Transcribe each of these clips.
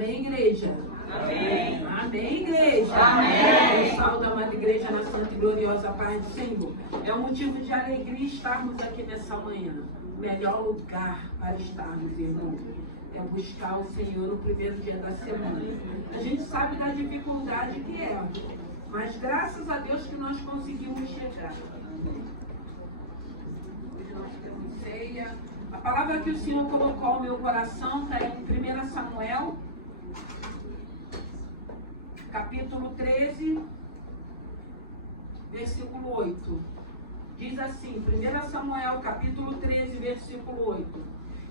Amém, igreja? Amém. Amém, igreja? Amém. Eu saúdo a amada igreja na santa e gloriosa paz do Senhor. É um motivo de alegria estarmos aqui nessa manhã. O melhor lugar para estarmos, irmão, é buscar o Senhor no primeiro dia da semana. A gente sabe da dificuldade que é, mas graças a Deus que nós conseguimos chegar. Hoje nós temos ceia. A palavra que o Senhor colocou no meu coração está em 1 Samuel, capítulo 13, versículo 8. Diz assim, 1 Samuel, capítulo 13, versículo 8.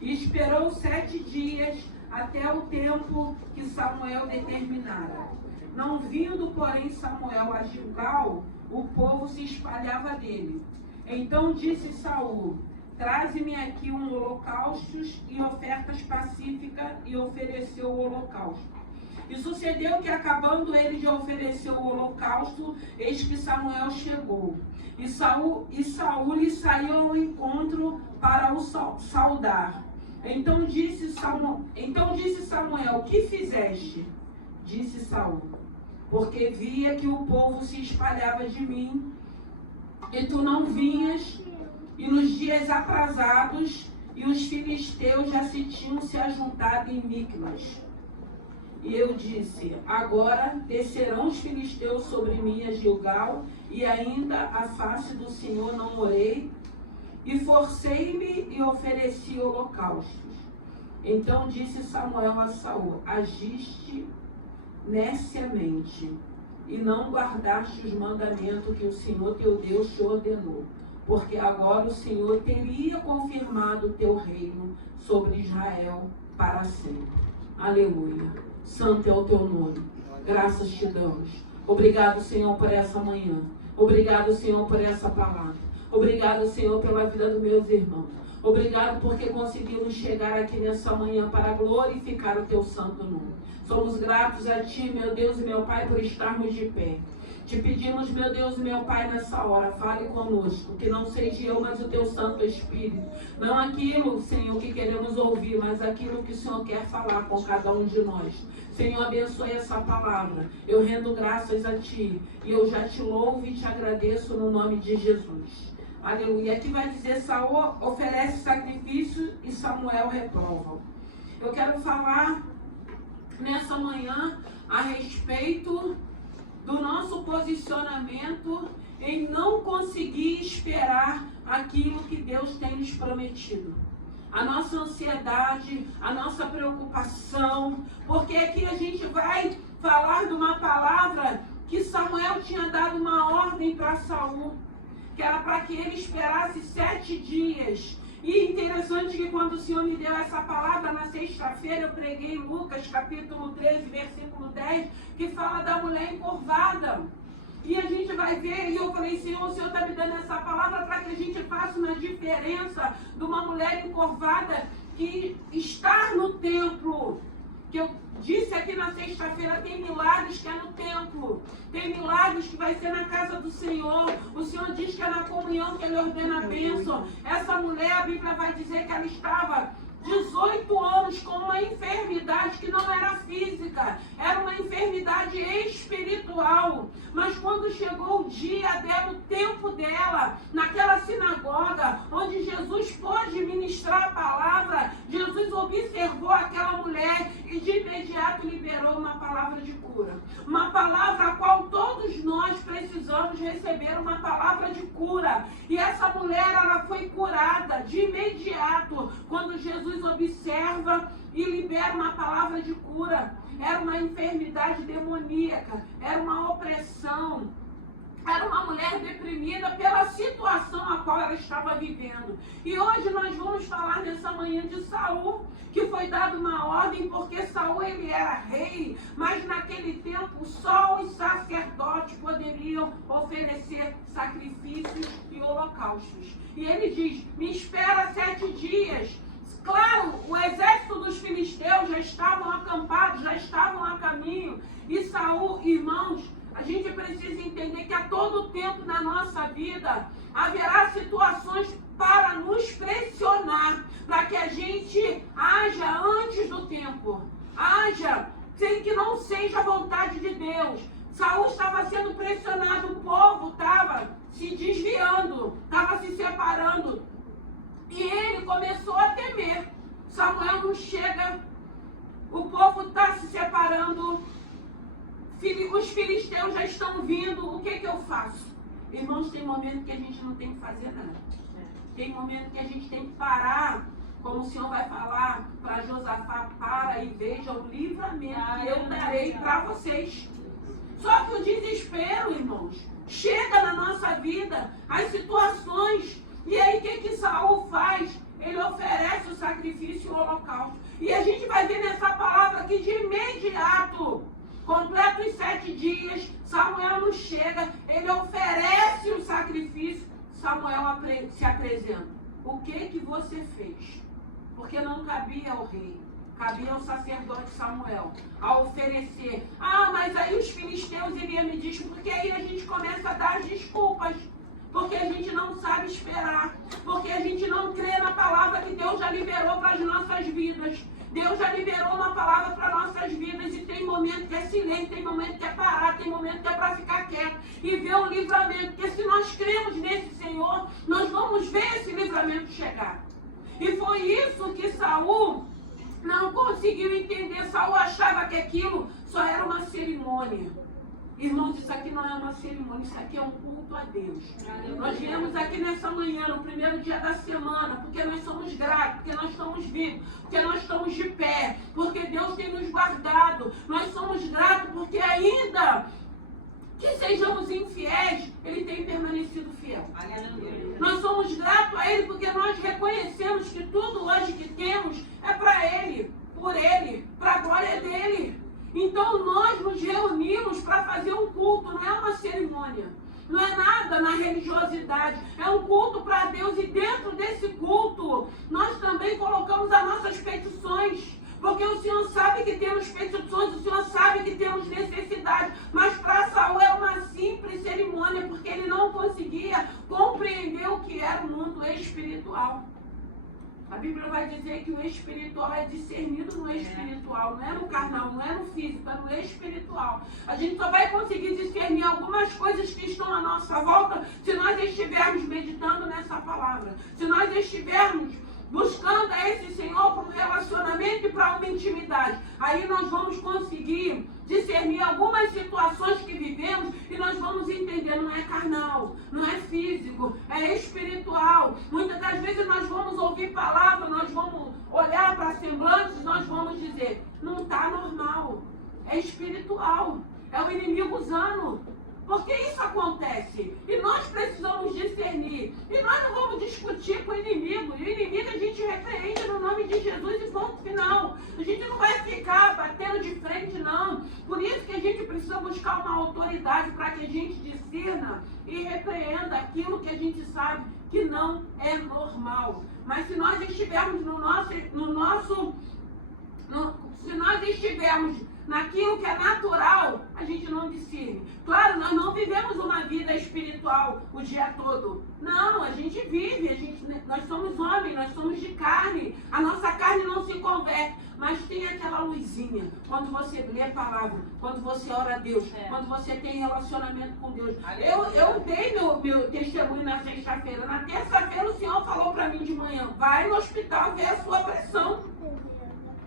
E esperou 7 dias até o tempo que Samuel determinara. Não vindo, porém, Samuel a Gilgal, o povo se espalhava dele. Então disse Saul: traze-me aqui holocaustos e ofertas pacíficas, e ofereceu o holocausto. E sucedeu que, acabando ele de oferecer o holocausto, eis que Samuel chegou. E Saul lhe saiu ao encontro para o saudar. Então disse Samuel: que fizeste? Disse Saul: porque via que o povo se espalhava de mim, e tu não vinhas, e nos dias aprazados, e os filisteus já se tinham se ajuntado em Micmas. E eu disse: agora descerão os filisteus sobre mim a Gilgal, e ainda a face do Senhor não orei, e forcei-me e ofereci holocaustos. Então disse Samuel a Saul: agiste neciamente, e não guardaste os mandamentos que o Senhor teu Deus te ordenou, porque agora o Senhor teria confirmado o teu reino sobre Israel para sempre. Aleluia. Santo é o teu nome. Graças te damos. Obrigado, Senhor, por essa manhã. Obrigado, Senhor, por essa palavra. Obrigado, Senhor, pela vida dos meus irmãos. Obrigado porque conseguimos chegar aqui nessa manhã para glorificar o teu santo nome. Somos gratos a ti, meu Deus e meu Pai, por estarmos de pé. Te pedimos, meu Deus e meu Pai, nessa hora, fale conosco, que não seja eu, mas o teu Santo Espírito. Não aquilo, Senhor, que queremos ouvir, mas aquilo que o Senhor quer falar com cada um de nós. Senhor, abençoe essa palavra. Eu rendo graças a ti, e eu já te louvo e te agradeço no nome de Jesus. Aleluia. Aqui vai dizer: Saul oferece sacrifício e Samuel reprova. Eu quero falar nessa manhã a respeito do nosso posicionamento em não conseguir esperar aquilo que Deus tem nos prometido. A nossa ansiedade, a nossa preocupação, porque aqui a gente vai falar de uma palavra que Samuel tinha dado uma ordem para Saul, que era para que ele esperasse 7 dias. E interessante que quando o Senhor me deu essa palavra na sexta-feira, eu preguei em Lucas capítulo 13, versículo 10, que fala da mulher encurvada. E a gente vai ver, e eu falei: Senhor, o Senhor está me dando essa palavra para que a gente faça uma diferença de uma mulher encurvada que está no templo. Que eu disse aqui na sexta-feira, tem milagres que é no templo, tem milagres que vai ser na casa do Senhor. O Senhor diz que é na comunhão que Ele ordena a bênção. Essa mulher, a Bíblia vai dizer que ela estava 18 anos com uma enfermidade que não era física, era uma enfermidade espiritual. Mas quando chegou o dia dela, o tempo dela, naquela sinagoga, onde Jesus pôde ministrar a palavra, Jesus observou aquela mulher e de imediato liberou uma palavra de cura. Uma palavra a qual todos nós precisamos receber, uma palavra de cura. E essa mulher, ela foi curada de imediato, quando Jesus observa e libera uma palavra de cura. Era uma enfermidade demoníaca, era uma opressão, era uma mulher deprimida pela situação a qual ela estava vivendo. E hoje nós vamos falar nessa manhã de Saul, que foi dada uma ordem, porque Saul ele era rei, mas naquele tempo só os sacerdotes poderiam oferecer sacrifícios e holocaustos. E ele diz: me espera 7 dias. Claro, o exército dos filisteus já estavam acampados, já estavam a caminho. E Saul, irmãos, a gente precisa entender que a todo tempo na nossa vida haverá situações para nos pressionar, para que a gente haja antes do tempo, haja sem que não seja a vontade de Deus. Saul estava sendo pressionado, o povo estava se desviando, estava se separando. E ele começou a temer. Samuel não chega, o povo está se separando, os filisteus já estão vindo, o que eu faço? Irmãos, tem momento que a gente não tem que fazer nada. Tem momento que a gente tem que parar, como o Senhor vai falar para Josafá, para e veja o livramento que eu darei para vocês. Só que o desespero, irmãos, chega na nossa vida, as situações, e aí o que Saul faz? Ele oferece o sacrifício e o holocausto. E a gente vai ver nessa palavra que de imediato, completa os 7 dias, Samuel não chega, ele oferece o sacrifício, Samuel se apresenta. O que você fez? Porque não cabia ao rei, cabia ao sacerdote Samuel a oferecer. Mas aí os filisteus iriam me dizer, porque aí a gente começa a dar as desculpas. Porque a gente não sabe esperar. Porque a gente não crê na palavra que Deus já liberou para as nossas vidas. Deus já liberou uma palavra para nossas vidas. E tem momento que é silêncio, tem momento que é parar, tem momento que é para ficar quieto e ver o livramento. Porque se nós cremos nesse Senhor, nós vamos ver esse livramento chegar. E foi isso que Saul não conseguiu entender. Saul achava que aquilo só era uma cerimônia. Irmãos, isso aqui não é uma cerimônia, isso aqui é um culto a Deus. Nós viemos aqui nessa manhã, no primeiro dia da semana, porque nós somos gratos, porque nós estamos vivos, porque nós estamos de pé, porque Deus tem nos guardado. Nós somos gratos porque ainda que sejamos infiéis, Ele tem permanecido fiel. Nós somos gratos a Ele porque nós reconhecemos que tudo hoje que temos é para Ele, por Ele, para a glória dEle. Então nós nos reunimos para fazer um culto, não é uma cerimônia, não é nada na religiosidade, é um culto para Deus e dentro desse culto nós também colocamos as nossas petições, porque o Senhor sabe que temos petições, o Senhor sabe que temos necessidade, mas para Saul era uma simples cerimônia, porque ele não conseguia compreender o que era o mundo espiritual. A Bíblia vai dizer que o espiritual é discernido no espiritual, não é no carnal, não é no físico, é no espiritual. A gente só vai conseguir discernir algumas coisas que estão à nossa volta se nós estivermos meditando nessa palavra. Se nós estivermos buscando a esse Senhor para um relacionamento e para uma intimidade. Aí nós vamos conseguir discernir algumas situações que vivemos e nós vamos entender, não é carnal, não é físico, é espiritual. Muitas das vezes nós vamos ouvir palavras, nós vamos olhar para semblantes, nós vamos dizer, não está normal, é espiritual, é o inimigo usando. Porque isso acontece. E nós precisamos discernir. E nós não vamos discutir com o inimigo. E o inimigo a gente repreende no nome de Jesus e ponto final. A gente não vai ficar batendo de frente, não. Por isso que a gente precisa buscar uma autoridade para que a gente discerna e repreenda aquilo que a gente sabe que não é normal. Mas se nós estivermos se nós estivermos naquilo que é natural, a gente não discerne. Claro, nós não vivemos uma vida espiritual o dia todo. Não, a gente vive, nós somos homens, nós somos de carne. A nossa carne não se converte, mas tem aquela luzinha. Quando você lê a palavra, quando você ora a Deus, quando você tem relacionamento com Deus. Eu dei meu testemunho na sexta-feira. Na terça-feira o Senhor falou para mim de manhã, vai no hospital ver a sua pressão.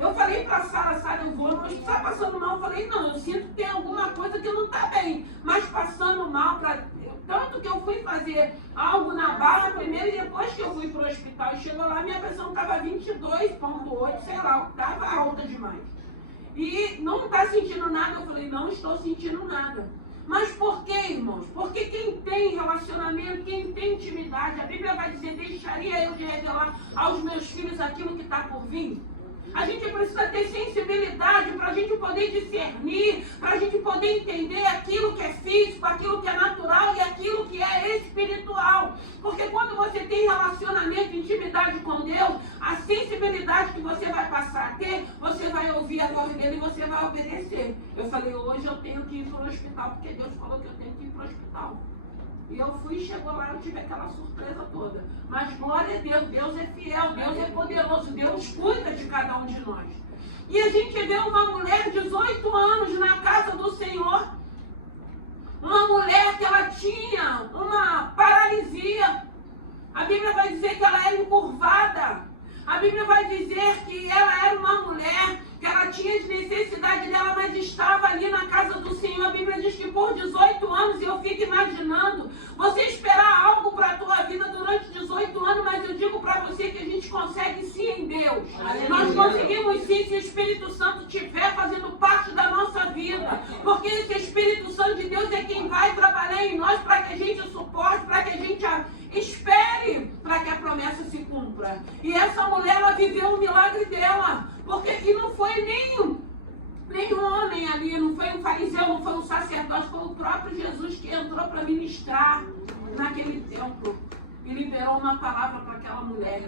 Eu falei para a Sara, eu vou, mas está passando mal. Eu falei, não, eu sinto que tem alguma coisa que não está bem. Mas passando mal, tanto que eu fui fazer algo na barra primeiro e depois que eu fui para o hospital. Chegou lá, minha pressão estava 22,8, sei lá, estava alta demais. E não está sentindo nada. Eu falei, não estou sentindo nada. Mas por quê, irmãos? Porque quem tem relacionamento, quem tem intimidade, a Bíblia vai dizer, deixaria eu de revelar aos meus filhos aquilo que está por vir? A gente precisa ter sensibilidade para a gente poder discernir, para a gente poder entender aquilo que é físico, aquilo que é natural e aquilo que é espiritual. Porque quando você tem relacionamento, intimidade com Deus, a sensibilidade que você vai passar a ter, você vai ouvir a voz dele e você vai obedecer. Eu falei, hoje eu tenho que ir para o hospital, porque Deus falou que eu tenho que ir para o hospital. E eu fui, chegou lá, eu tive aquela surpresa toda. Mas glória a Deus, Deus é fiel, Deus é poderoso, Deus cuida de cada um de nós. E a gente vê uma mulher de 18 anos na casa do Senhor. Uma mulher que ela tinha uma paralisia. A Bíblia vai dizer que ela era encurvada. A Bíblia vai dizer que ela era uma mulher, que ela tinha as necessidades dela, mas estava ali na casa do Senhor. A Bíblia diz que por 18 anos, e eu fico imaginando, você esperar algo para a tua vida durante 18 anos, mas eu digo para você que a gente consegue sim em Deus. Aleluia. Nós conseguimos sim se o Espírito Santo estiver fazendo parte da nossa vida. Porque esse Espírito Santo de Deus é quem vai trabalhar em nós para que a gente suporte, para que a gente espere para que a promessa se cumpra. E essa mulher, ela viveu o milagre dela. E não foi nenhum homem ali, não foi um fariseu, não foi um sacerdote, foi o próprio Jesus que entrou para ministrar naquele templo e liberou uma palavra para aquela mulher.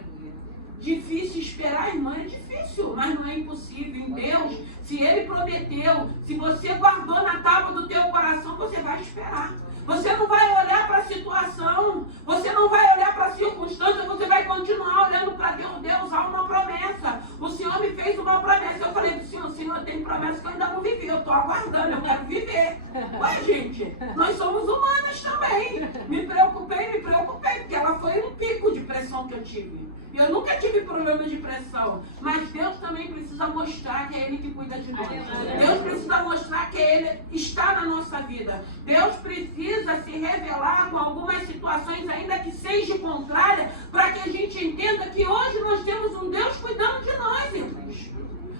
Difícil esperar, irmã, é difícil, mas não é impossível. Em Deus, se Ele prometeu, se você guardou na tábua do teu coração, você vai esperar. Você não vai olhar para a situação, você não vai olhar para a circunstância, você vai continuar olhando para Deus. Deus, há uma promessa. O Senhor me fez uma promessa. Eu falei do Senhor, Senhor, tem promessa que eu ainda não vivi, eu estou aguardando, eu quero viver. Ué, gente, nós somos humanas também. Me preocupei, porque ela foi um pico de pressão que eu tive. Eu nunca tive problema de pressão, mas Deus também precisa mostrar que é Ele que cuida de nós. Deus precisa mostrar que Ele está na nossa vida. Deus precisa se revelar com algumas situações, ainda que seja contrária, para que a gente entenda que hoje nós temos um Deus cuidando de nós, irmãos.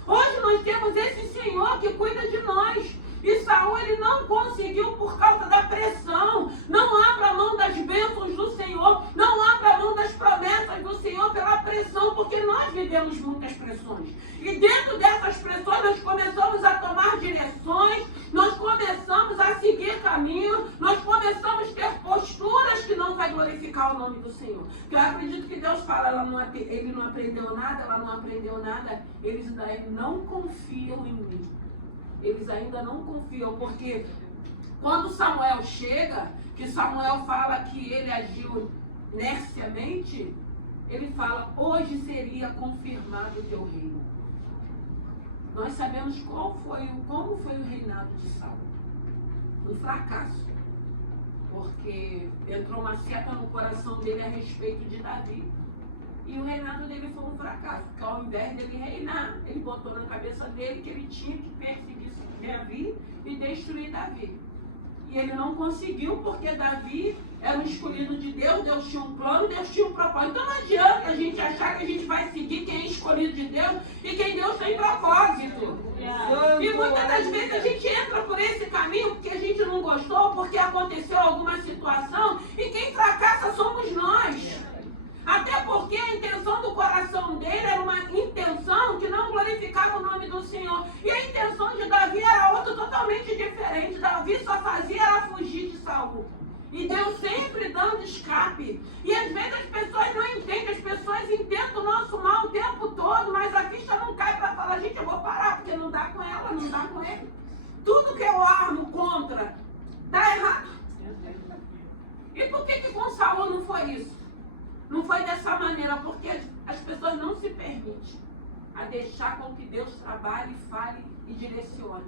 Hoje nós temos esse Senhor que cuida de nós. E Saul, ele não conseguiu por causa da pressão. Não abra mão das bênçãos do Senhor. Não abra mão das promessas do Senhor pela pressão, porque nós vivemos muitas pressões. E dentro dessas pressões nós começamos a tomar direções, nós começamos a seguir caminho, nós começamos a ter posturas que não vai glorificar o nome do Senhor. Porque eu acredito que Deus fala, ele não aprendeu nada, ela não aprendeu nada, eles ainda não confiam em mim. Eles ainda não confiam, porque quando Samuel chega, que Samuel fala que ele agiu nerciamente, ele fala, hoje seria confirmado o teu reino. Nós sabemos como foi o reinado de Saul. Um fracasso, porque entrou uma seta no coração dele a respeito de Davi. E o reinado dele foi um fracasso, porque ao invés dele reinar, ele botou na cabeça dele que ele tinha que perseguir Davi e destruir Davi. E ele não conseguiu, porque Davi era um escolhido de Deus, Deus tinha um plano, Deus tinha um propósito. Então não adianta a gente achar que a gente vai seguir quem é escolhido de Deus e quem Deus tem propósito. E muitas das vezes a gente entra por esse caminho porque a gente não gostou, porque aconteceu alguma situação, e quem fracassa somos nós. Até porque a intenção do coração dele era uma intenção que não glorificava o nome do Senhor. E a intenção de Davi era outra, totalmente diferente. Davi só fazia era fugir de Saul. E Deus sempre dando escape. E às vezes as pessoas não entendem, as pessoas entendem o nosso mal o tempo todo, mas a ficha não cai para falar, gente, eu vou parar, porque não dá com ela, não dá com ele. Tudo que eu armo contra dá errado. E por que com Saul não foi isso? Não foi dessa maneira, porque as pessoas não se permitem a deixar com que Deus trabalhe, fale e direcione.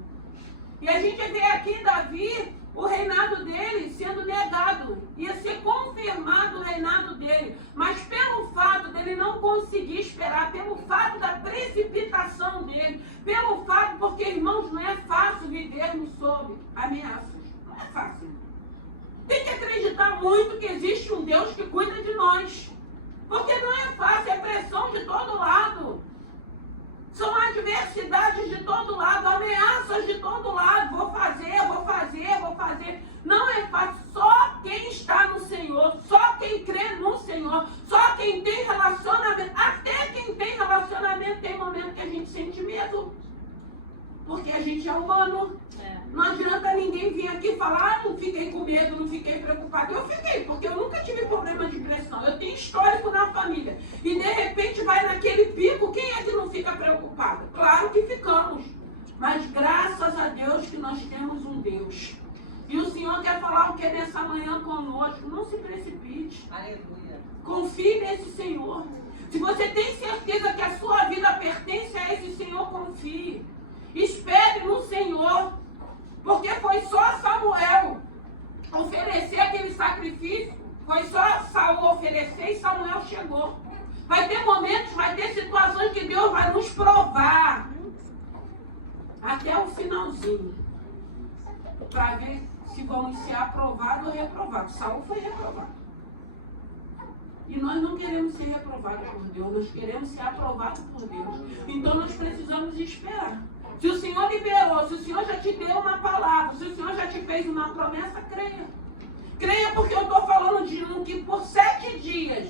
E a gente vê aqui Davi, o reinado dele sendo negado. Ia ser confirmado o reinado dele. Mas pelo fato dele não conseguir esperar, pelo fato da precipitação dele, pelo fato, porque, irmãos, não é fácil vivermos sob ameaças. Não é fácil. Tem que acreditar muito que existe um Deus que cuida de nós. Porque não é fácil, é pressão de todo lado. São adversidades de todo lado, ameaças de todo lado. Vou fazer. Não é fácil. Só quem está no Senhor, só quem crê no Senhor, só quem tem relacionamento, até quem tem relacionamento tem momento que a gente sente medo. Porque a gente é humano. Não adianta ninguém vir aqui e falar, não fiquei com medo, não fiquei preocupado. Eu fiquei, porque eu nunca tive problema de pressão. Eu tenho histórico na família. E de repente vai naquele pico, quem é que não fica preocupado? Claro que ficamos. Mas graças a Deus que nós temos um Deus. E o Senhor quer falar o que nessa manhã conosco. Não se precipite. Aleluia. Confie nesse Senhor. Se você tem certeza que a sua vida pertence a esse Senhor, confie. Espere no Senhor. Porque foi só Samuel oferecer aquele sacrifício. Foi só Saul oferecer e Samuel chegou. Vai ter momentos, vai ter situações que Deus vai nos provar. Até o finalzinho. Para ver se vamos ser aprovados ou reprovados. Saul foi reprovado. E nós não queremos ser reprovados por Deus. Nós queremos ser aprovados por Deus. Então nós precisamos esperar. Se o Senhor liberou, se o Senhor já te deu uma palavra, se o Senhor já te fez uma promessa, creia. Creia, porque eu estou falando de um que por 7 dias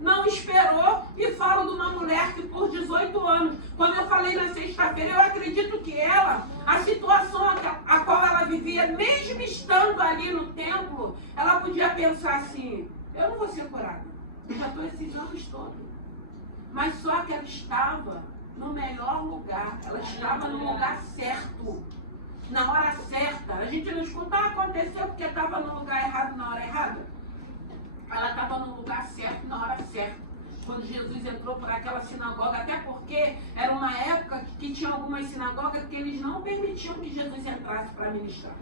não esperou, e falo de uma mulher que por 18 anos, quando eu falei na sexta-feira, eu acredito que ela, a situação a qual ela vivia, mesmo estando ali no templo, ela podia pensar assim, eu não vou ser curada, eu já estou esses anos todos. Mas só que ela estava no melhor lugar, ela estava no lugar certo, na hora certa. A gente não escuta, aconteceu porque estava no lugar errado na hora errada. Ela estava no lugar certo na hora certa. Quando Jesus entrou por aquela sinagoga, até porque era uma época que tinha algumas sinagogas que eles não permitiam que Jesus entrasse para ministrar.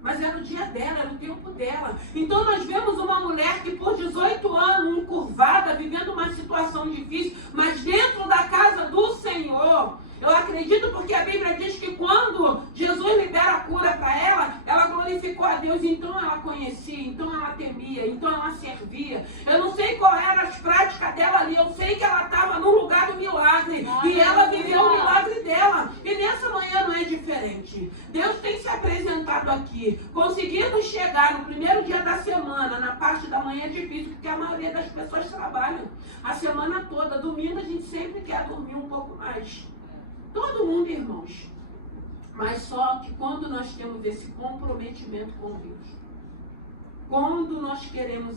Mas era o dia dela, era o tempo dela. Então nós vemos uma mulher que por 18 anos, encurvada, vivendo uma situação difícil, mas dentro da casa do Senhor. Eu acredito porque a Bíblia diz que quando Jesus libera a cura para ela glorificou a Deus. Então ela conhecia, então ela temia, então ela servia. Eu não sei qual eram as práticas dela ali, eu sei que ela estava no lugar do milagre. E ela viveu o milagre dela. E nessa manhã não é diferente. Deus tem se apresentado aqui. Conseguimos chegar no primeiro dia da semana, na parte da manhã é difícil, porque a maioria das pessoas trabalham a semana toda. Domingo a gente sempre quer dormir um pouco mais. Todo mundo, irmãos. Mas só que quando nós temos esse comprometimento com Deus, quando nós queremos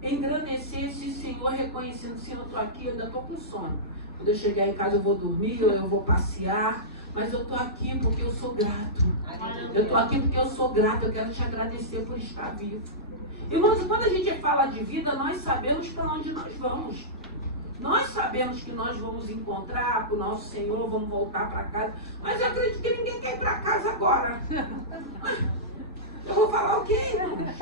engrandecer esse Senhor, reconhecendo, Senhor, eu estou aqui, eu ainda estou com sono. Quando eu chegar em casa eu vou dormir, ou eu vou passear, mas eu estou aqui porque eu sou grato. Eu estou aqui porque eu sou grato, eu quero te agradecer por estar vivo. Irmãos, quando a gente fala de vida, nós sabemos para onde nós vamos. Nós sabemos que nós vamos encontrar com o nosso Senhor, vamos voltar para casa. Mas eu acredito que ninguém quer ir para casa agora. Eu vou falar o quê, irmãos?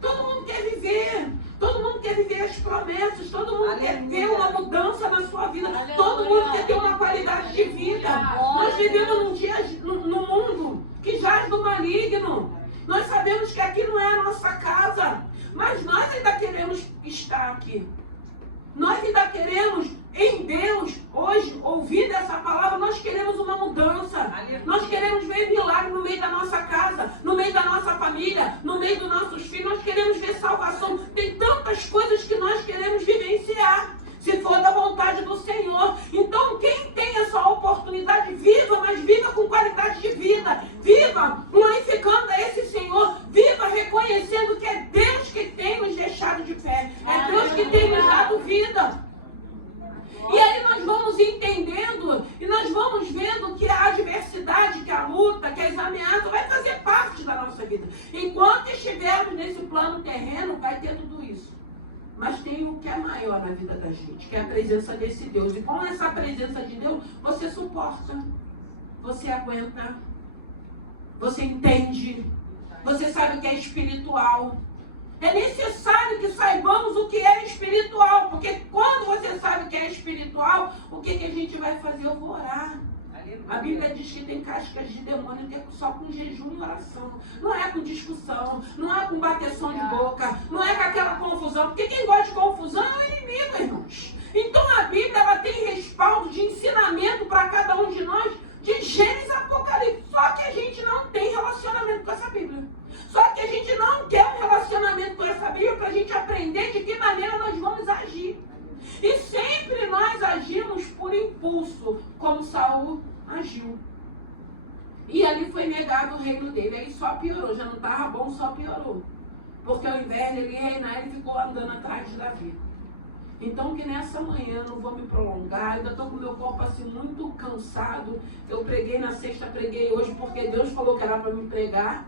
Todo mundo quer viver. Todo mundo quer viver as promessas. Todo mundo quer ver uma mudança na sua vida. Todo mundo quer ter uma qualidade de vida. Nós vivemos num mundo que jaz do maligno. Nós sabemos que aqui não é a nossa casa. Mas nós ainda queremos estar aqui. Nós ainda queremos em Deus, hoje, ouvindo essa palavra, nós queremos uma mudança. Nós queremos ver milagre no meio da nossa casa, no meio da nossa família, no meio dos nossos filhos. Nós queremos ver salvação. Tem tantas coisas que nós queremos vivenciar, se for da vontade do Senhor. Então, quem tem essa oportunidade, viva, mas viva com qualidade de vida. Viva glorificando a esse Senhor. Viva reconhecendo que é Deus que tem nos deixado de pé. É Deus que tem nos dado vida. E aí nós vamos entendendo e nós vamos vendo que a adversidade, que a luta, que as ameaças vai fazer parte da nossa vida. Enquanto estivermos nesse plano terreno, vai ter tudo isso. Mas tem o que é maior na vida da gente, que é a presença desse Deus. E com essa presença de Deus, você suporta, você aguenta, você entende, você sabe o que é espiritual. É necessário que saibamos o que é espiritual, porque quando você sabe o que é espiritual, o que a gente vai fazer? Eu vou orar. A Bíblia diz que tem cascas de demônio que é só com jejum e oração. Não é com discussão, não é com bateção de boca, não é com aquela confusão. Porque quem gosta de confusão é o inimigo, irmãos. Então a Bíblia ela tem respaldo de ensinamento para cada um de nós, de Gênesis a Apocalipse. Só que a gente não tem relacionamento com essa Bíblia. Só que a gente não quer um relacionamento com essa Bíblia para a gente aprender de que maneira nós vamos agir. E sempre nós agimos por impulso, como Saul agiu. E ali foi negado o reino dele. Aí só piorou. Já não estava bom, só piorou. Porque ao invés de ele reinar, ele ficou andando atrás de Davi. Então que nessa manhã, não vou me prolongar, ainda estou com o meu corpo assim muito cansado. Eu preguei na sexta, preguei hoje, porque Deus falou que era para me pregar.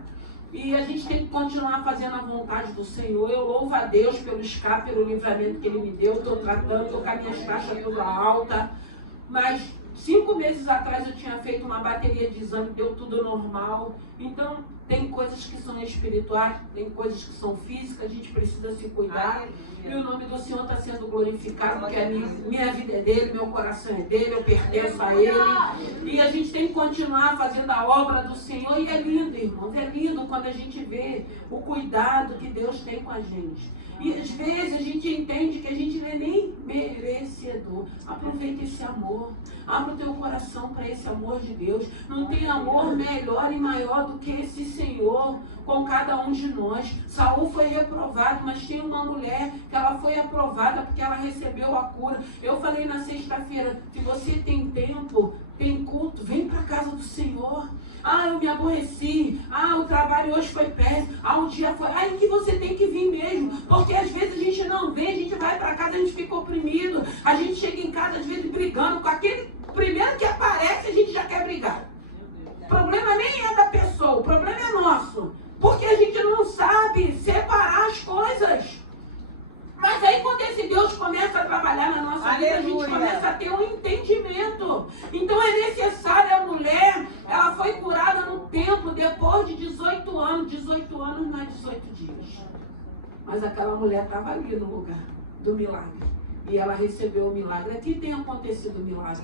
E a gente tem que continuar fazendo a vontade do Senhor. Eu louvo a Deus pelo escape, pelo livramento que Ele me deu. Estou tratando, estou com as minhas taxas tudo alta. mas 5 meses atrás eu tinha feito uma bateria de exame, deu tudo normal. Então, tem coisas que são espirituais, tem coisas que são físicas, a gente precisa se cuidar. E o nome do Senhor está sendo glorificado, porque a minha vida é dele, meu coração é dele, eu pertenço a ele. E a gente tem que continuar fazendo a obra do Senhor. E é lindo, irmãos, é lindo quando a gente vê o cuidado que Deus tem com a gente. E às vezes a gente entende que a gente não é nem merecedor. Aproveita esse amor. Abra o teu coração para esse amor de Deus. Não tem amor melhor e maior do que esse Senhor com cada um de nós. Saul foi reprovado, mas tinha uma mulher que ela foi aprovada porque ela recebeu a cura. Eu falei na sexta-feira, se você tem tempo, tem culto, vem para a casa do Senhor. Ah, eu me aborreci. Ah, o trabalho hoje foi péssimo. Ah, um dia foi. Ah, em que você tem que vir mesmo. Porque às vezes a gente não vem, a gente vai para casa, a gente fica oprimido. A gente chega em casa, às vezes, brigando com aquele primeiro que aparece, a gente já quer brigar. O problema nem é da pessoa, o problema é nosso. Porque a gente não sabe separar as coisas. Mas aí quando esse Deus começa a trabalhar na nossa vida, a gente começa a ter um entendimento. Então é necessário, a mulher, ela foi curada no templo depois de 18 anos. 18 anos não é 18 dias. Mas aquela mulher estava ali no lugar do milagre. E ela recebeu o milagre. Aqui tem acontecido o milagre.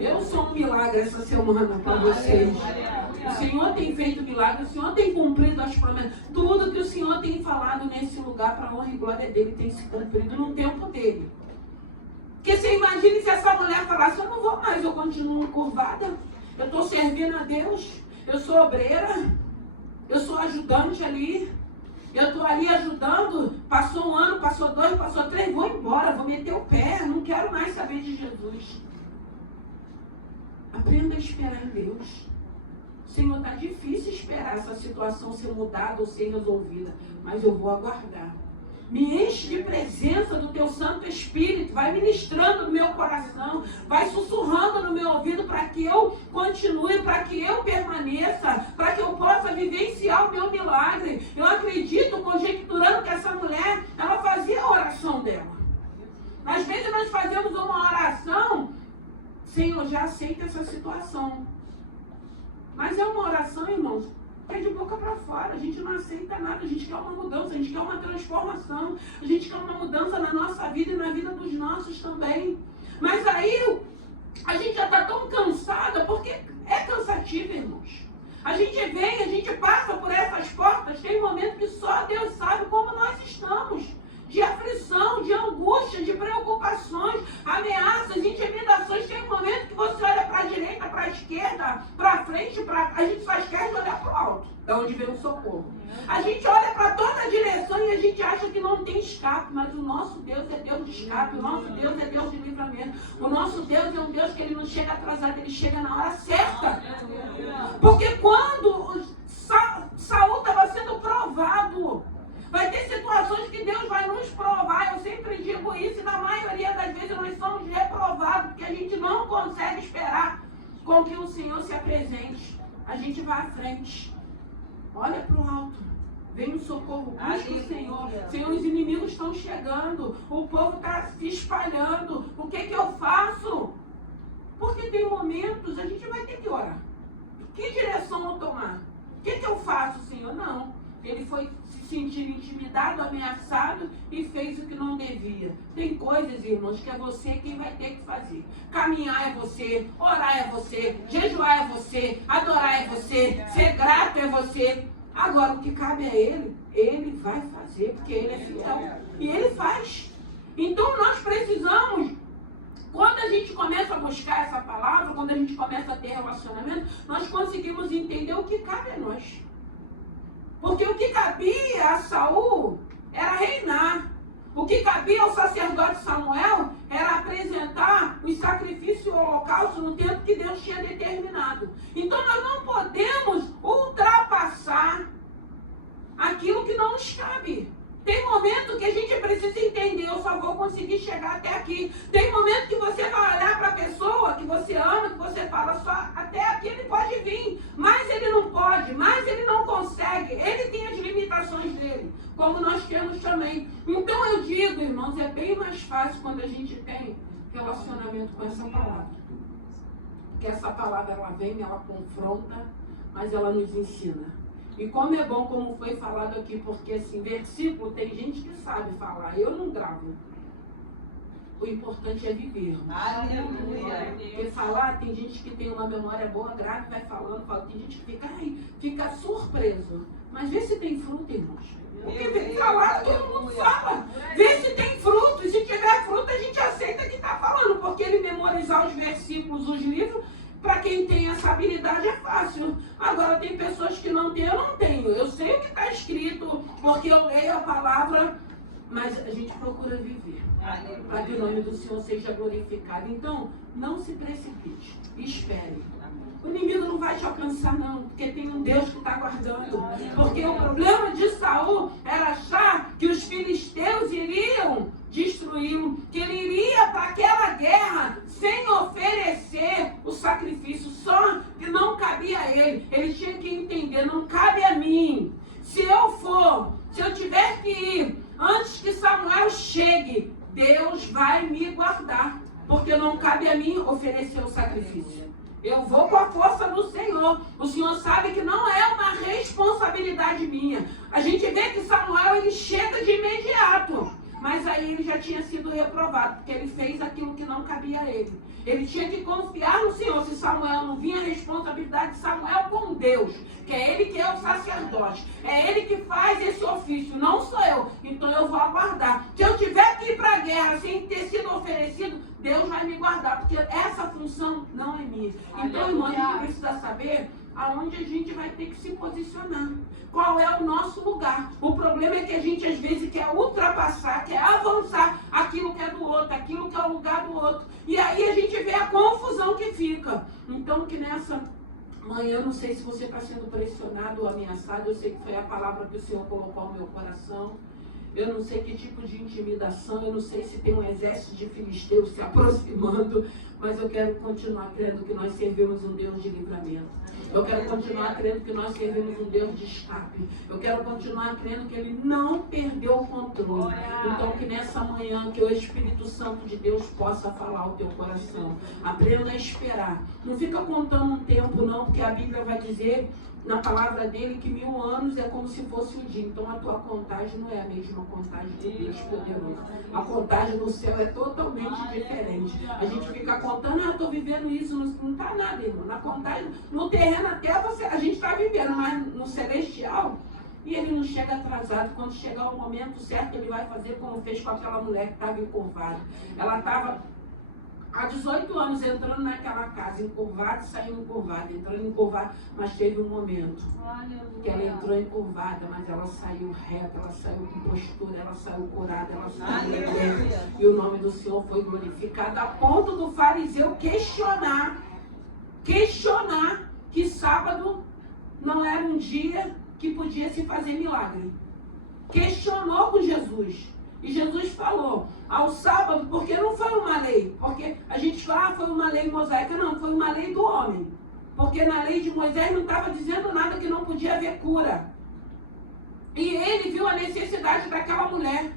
Eu sou um milagre essa semana para vocês. O Senhor tem feito milagre, o Senhor tem cumprido as promessas. Tudo que o Senhor tem falado nesse lugar para a honra e glória dele tem se cumprido no tempo dele. Porque você imagine se essa mulher falasse, eu não vou mais, eu continuo curvada, eu estou servindo a Deus, eu sou obreira, eu sou ajudante ali. Eu estou ali ajudando, passou 1 ano, passou 2, passou 3, vou embora, vou meter o pé, não quero mais saber de Jesus. Aprenda a esperar em Deus. Senhor, está difícil esperar essa situação ser mudada ou ser resolvida, mas eu vou aguardar. Me enche de presença do teu Santo Espírito, vai ministrando no meu coração, vai sussurrando no meu ouvido para que eu continue, para que eu permaneça, para que eu possa vivenciar o meu milagre. Eu acredito, conjecturando que essa mulher, ela fazia a oração dela. Às vezes nós fazemos uma oração, Senhor, já aceita essa situação. Mas é uma oração, irmãos, é de boca para fora, a gente não aceita nada, a gente quer uma mudança, a gente quer uma transformação, a gente quer uma mudança na nossa vida e na vida dos nossos também. Mas aí a gente já está tão cansada, porque é cansativo, irmãos. A gente vem, a gente passa por essas portas, tem momentos que só Deus sabe como nós estamos. De aflição, de angústia, de preocupações, ameaças, intimidações. Tem um momento que você olha para a direita, para a esquerda, para frente, a gente só esquece de olhar para o alto, da onde vem o socorro. A gente olha para toda a direção e a gente acha que não tem escape, mas o nosso Deus é Deus de escape, o nosso Deus é Deus de livramento. O nosso Deus é um Deus que ele não chega atrasado, ele chega na hora certa. Porque quando Saul estava sendo provado, vai ter situações que Deus vai nos provar, eu sempre digo isso, e na maioria das vezes nós somos reprovados, porque a gente não consegue esperar com que o Senhor se apresente. A gente vai à frente, olha para o alto, vem o socorro, busca o Senhor. Senhor, os inimigos estão chegando, o povo está se espalhando, o que eu faço? Porque tem momentos, a gente vai ter que orar. Que direção eu tomar? O que eu faço, Senhor? Não. Ele foi se sentir intimidado, ameaçado e fez o que não devia. Tem coisas, irmãos, que é você quem vai ter que fazer. Caminhar é você, orar é você, jejuar é você, adorar é você, ser grato é você. Agora, o que cabe a ele vai fazer, porque ele é fiel. E ele faz. Então, nós precisamos, quando a gente começa a buscar essa palavra, quando a gente começa a ter relacionamento, nós conseguimos entender o que cabe a nós. Porque o que cabia a Saul era reinar. O que cabia ao sacerdote Samuel era apresentar os sacrifícios e o holocausto no tempo que Deus tinha determinado. Então nós não podemos ultrapassar aquilo que não nos cabe. Tem momento que a gente precisa entender, eu só vou conseguir chegar até aqui. Tem momento que você vai olhar para a pessoa que você ama, que você fala, só até aqui ele pode vir, mas ele não pode, mas ele não consegue, ele tem as limitações dele, como nós temos também. Então eu digo, irmãos, é bem mais fácil quando a gente tem relacionamento com essa palavra. Porque essa palavra, ela vem, ela confronta, mas ela nos ensina. E como é bom, como foi falado aqui, porque assim, versículo, tem gente que sabe falar, eu não gravo. O importante é viver. Aleluia. Porque falar, tem gente que tem uma memória boa, grave, vai falando, fala. Tem gente que fica surpreso. Mas vê se tem fruto, irmãos. Porque falar, todo mundo fala. Vê se tem fruto. E se tiver fruto, a gente aceita que está falando. Porque ele memorizar os versículos, os livros, para quem tem essa habilidade é fácil. Agora tem pessoas que não têm, eu não tenho. Eu sei o que está escrito, porque eu leio a palavra, mas a gente procura viver. Para que o nome do Senhor seja glorificado. Então, não se precipite. Espere. O inimigo não vai te alcançar, não, porque tem um Deus que está guardando. Porque o problema de Saul era achar que os filisteus iriam destruí-lo, que ele iria para aquela guerra sem oferecer o sacrifício, só que não cabia a ele. Ele tinha que entender, não cabe a mim. Se eu tiver que ir antes que Samuel chegue, Deus vai me guardar, porque não cabe a mim oferecer o sacrifício. Eu vou com a força do Senhor. O Senhor sabe que não é uma responsabilidade minha. A gente vê que Samuel, ele chega de imediato. Mas aí ele já tinha sido reprovado, porque ele fez aquilo que não cabia a ele. Ele tinha que confiar no Senhor. Se Samuel não vinha, a responsabilidade de Samuel com Deus, que é ele que é o sacerdote. É ele que faz esse ofício, não sou eu. Então eu vou aguardar. Se eu tiver que ir para a guerra sem ter sido oferecido, Deus vai me guardar, porque essa função não é minha. Então, irmão, a gente precisa saber aonde a gente vai ter que se posicionar. Qual é o nosso lugar? O problema é que a gente às vezes quer ultrapassar, quer avançar aquilo que é do outro, aquilo que é o lugar do outro. E aí a gente vê a confusão que fica. Então, que nessa manhã, eu não sei se você está sendo pressionado ou ameaçado, eu sei que foi a palavra que o Senhor colocou no meu coração. Eu não sei que tipo de intimidação, eu não sei se tem um exército de filisteus se aproximando, mas eu quero continuar crendo que nós servimos um Deus de livramento. Eu quero continuar crendo que nós servimos um Deus de escape. Eu quero continuar crendo que Ele não perdeu o controle. Então que nessa manhã, que o Espírito Santo de Deus possa falar ao teu coração. Aprenda a esperar. Não fica contando um tempo não, porque a Bíblia vai dizer na palavra dele que 1000 anos é como se fosse um dia. Então a tua contagem não é a mesma contagem de Deus poderoso. A contagem do céu é totalmente diferente. A gente fica contando, estou vivendo isso, não está nada, irmão. Na contagem, no terreno até a gente está vivendo, mas no celestial, e ele não chega atrasado. Quando chegar o momento certo, ele vai fazer como fez com aquela mulher que estava encurvada. Ela estava há 18 anos entrando naquela casa, encurvada e saindo encurvada, entrando encurvada, mas teve um momento que ela entrou encurvada, mas ela saiu reta, ela saiu com postura, ela saiu curada, ela saiu liberta, e o nome do Senhor foi glorificado, a ponto do fariseu questionar que sábado não era um dia que podia se fazer milagre. Questionou com Jesus. E Jesus falou, ao sábado, porque não foi uma lei, porque a gente fala, foi uma lei mosaica, não, foi uma lei do homem. Porque na lei de Moisés não estava dizendo nada que não podia haver cura. E ele viu a necessidade daquela mulher.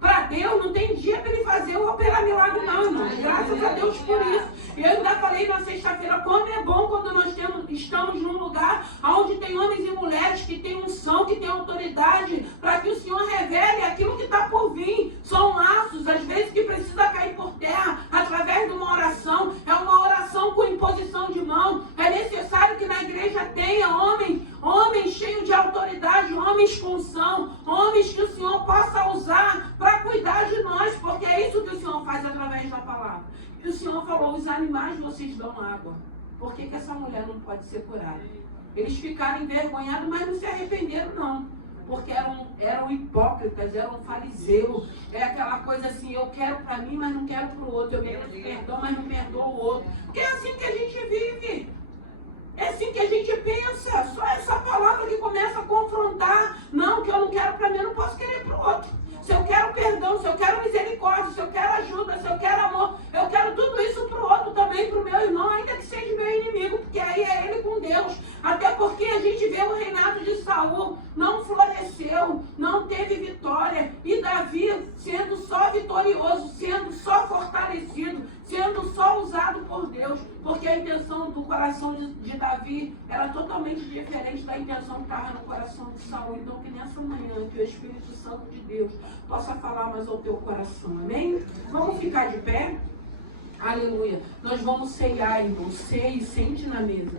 Para Deus não tem dia para ele fazer ou operar milagre não, irmão. Graças a Deus por isso. E eu ainda falei na sexta-feira, como é bom quando nós estamos num lugar onde tem homens e mulheres que têm unção, que têm autoridade, para que o Senhor revele aquilo que está por vir. São laços, às vezes, que precisa cair por terra, através de uma oração. É uma oração com imposição de mão. É necessário que na igreja tenha homens cheios de autoridade, homens com unção, homens que o Senhor possa usar para cuidar de nós, porque é isso que o Senhor faz através da palavra. E o Senhor falou, os animais vocês dão água. Por que essa mulher não pode ser curada? Eles ficaram envergonhados, mas não se arrependeram não. Porque eram hipócritas, eram fariseus. É aquela coisa assim, eu quero para mim, mas não quero para o outro. Eu mereço perdão, mas não perdoo o outro. Porque é assim que a gente vive. É assim que a gente pensa. Só essa palavra que começa a confrontar. Não, que eu não quero para mim, eu não posso querer para o outro. Se eu quero perdão, se eu quero misericórdia, se eu quero ajuda, se eu quero amor, eu quero tudo isso para o outro também, para o meu irmão, ainda que seja meu inimigo, porque aí é ele com Deus. Até porque a gente vê o reinado de Saul, não floresceu, não teve vitória. E Davi sendo só vitorioso, sendo só fortalecido, coração de Davi era totalmente diferente da intenção que estava no coração de Saul. Então que nessa manhã, que o Espírito Santo de Deus possa falar mais ao teu coração, amém? Vamos ficar de pé? Aleluia. Nós vamos ceiar, irmão. Ceie, sente na mesa.